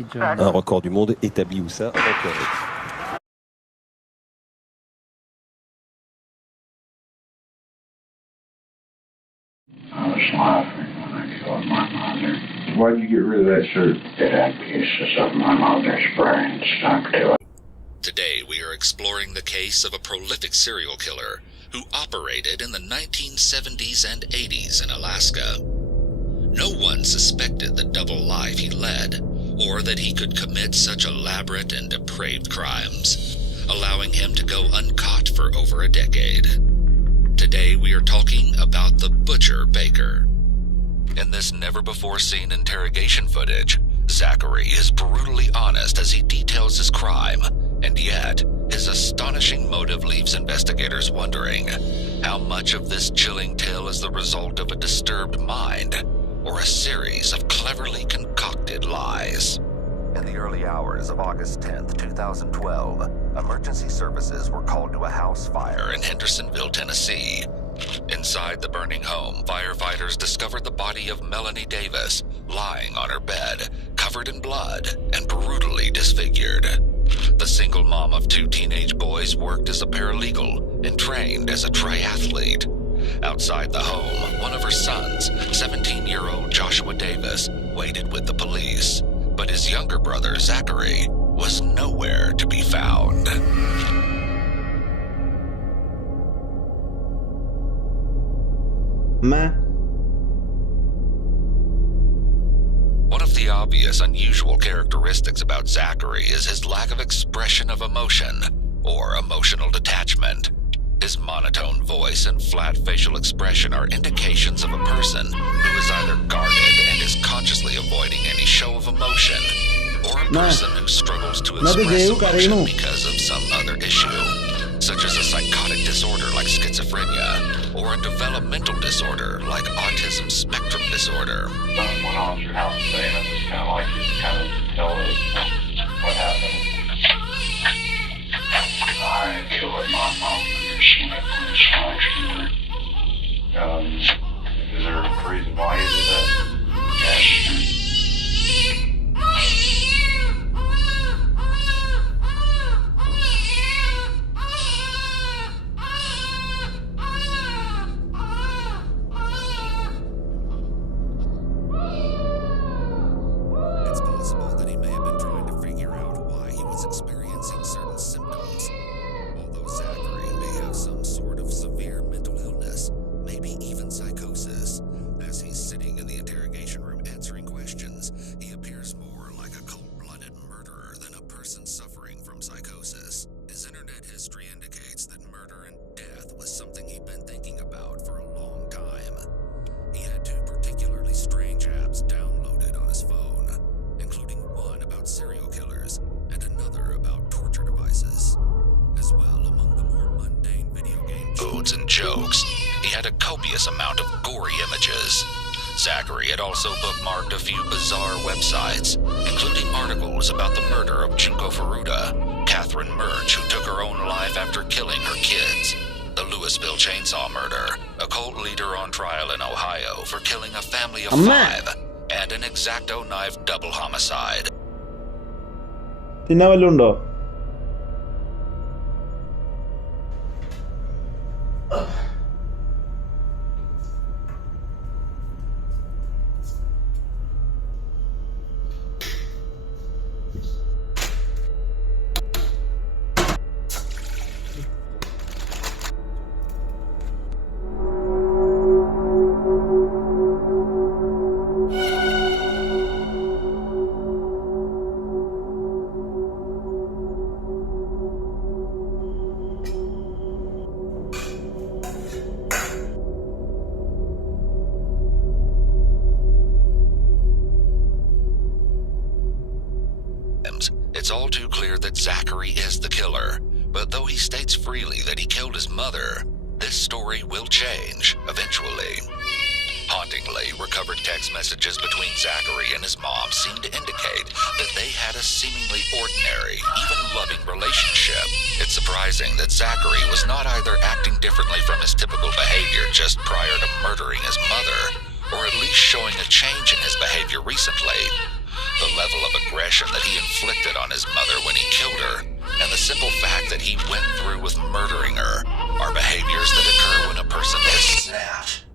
Un record du monde établi où ça? I was laughing when I killed my mother. Why'd you get rid of that shirt? It had pieces of my mother's brain stuck to it. Today we are exploring the case of a prolific serial killer who operated in the 1970s and 80s in Alaska. No one suspected the double life he led, or that he could commit such elaborate and depraved crimes, allowing him to go uncaught for over a decade. Today we are talking about the Butcher Baker. In this never-before-seen interrogation footage, Zachary is brutally honest as he details his crime, and yet his astonishing motive leaves investigators wondering how much of this chilling tale is the result of a disturbed mind or a series of cleverly concocted lies. In the early hours of August 10th, 2012, emergency services were called to a house fire in Hendersonville, Tennessee. Inside the burning home, firefighters discovered the body of Melanie Davis lying on her bed, covered in blood and brutally disfigured. The single mom of two teenage boys worked as a paralegal and trained as a triathlete. Outside the home, one of her sons, 17-year-old Joshua Davis, waited with the police, but his younger brother, Zachary, was nowhere to be found. One of the obvious unusual characteristics about Zachary is his lack of expression of emotion, or emotional detachment. His monotone voice and flat facial expression are indications of a person who is either guarded and is consciously avoiding any show of emotion, or a person who struggles to express emotion because of some other issue, such as a psychotic disorder like schizophrenia, or a developmental disorder like autism spectrum disorder. Went off your house today, and I just kind of tell us what happened. I killed my mom and she went from this function. Is there a reason why you did that? Yes. It's possible that he may have been trying to figure out why he was experiencing certain symptoms. Although Zachary may have some sort of severe mental illness, maybe even psychosis. As he's sitting in the interrogation room answering questions, he appears more like a cold-blooded murderer than a person suffering from psychosis. His internet history indicates that murder and death was something he'd been thinking about for a long time. He had two particularly strange apps downloaded on his phone, including one about serial killers and another about torture devices. As well, among the more mundane video game foods and jokes, he had a copious amount of gory images. Zachary had also bookmarked a few bizarre websites, including articles about the murder of Junko Furuta, Catherine Murch, who took her own life after killing her kids, the Louisville chainsaw murder, a cult leader on trial in Ohio for killing a family of 5, and an X-Acto knife double homicide. തിന്നാൻ വല്ലതും ഉണ്ടോ? It's all too clear that Zachary is the killer, but though he states freely that he killed his mother, this story will change eventually. Hauntingly, recovered text messages between Zachary and his mom seem to indicate that they had a seemingly ordinary, even loving relationship. It's surprising that Zachary was not either acting differently from his typical behavior just prior to murdering his mother, or at least showing a change in his behavior recently. The level of aggression that he inflicted on his mother when he killed her, and the simple fact that he went through with murdering her, are behaviors that occur when a person has snapped.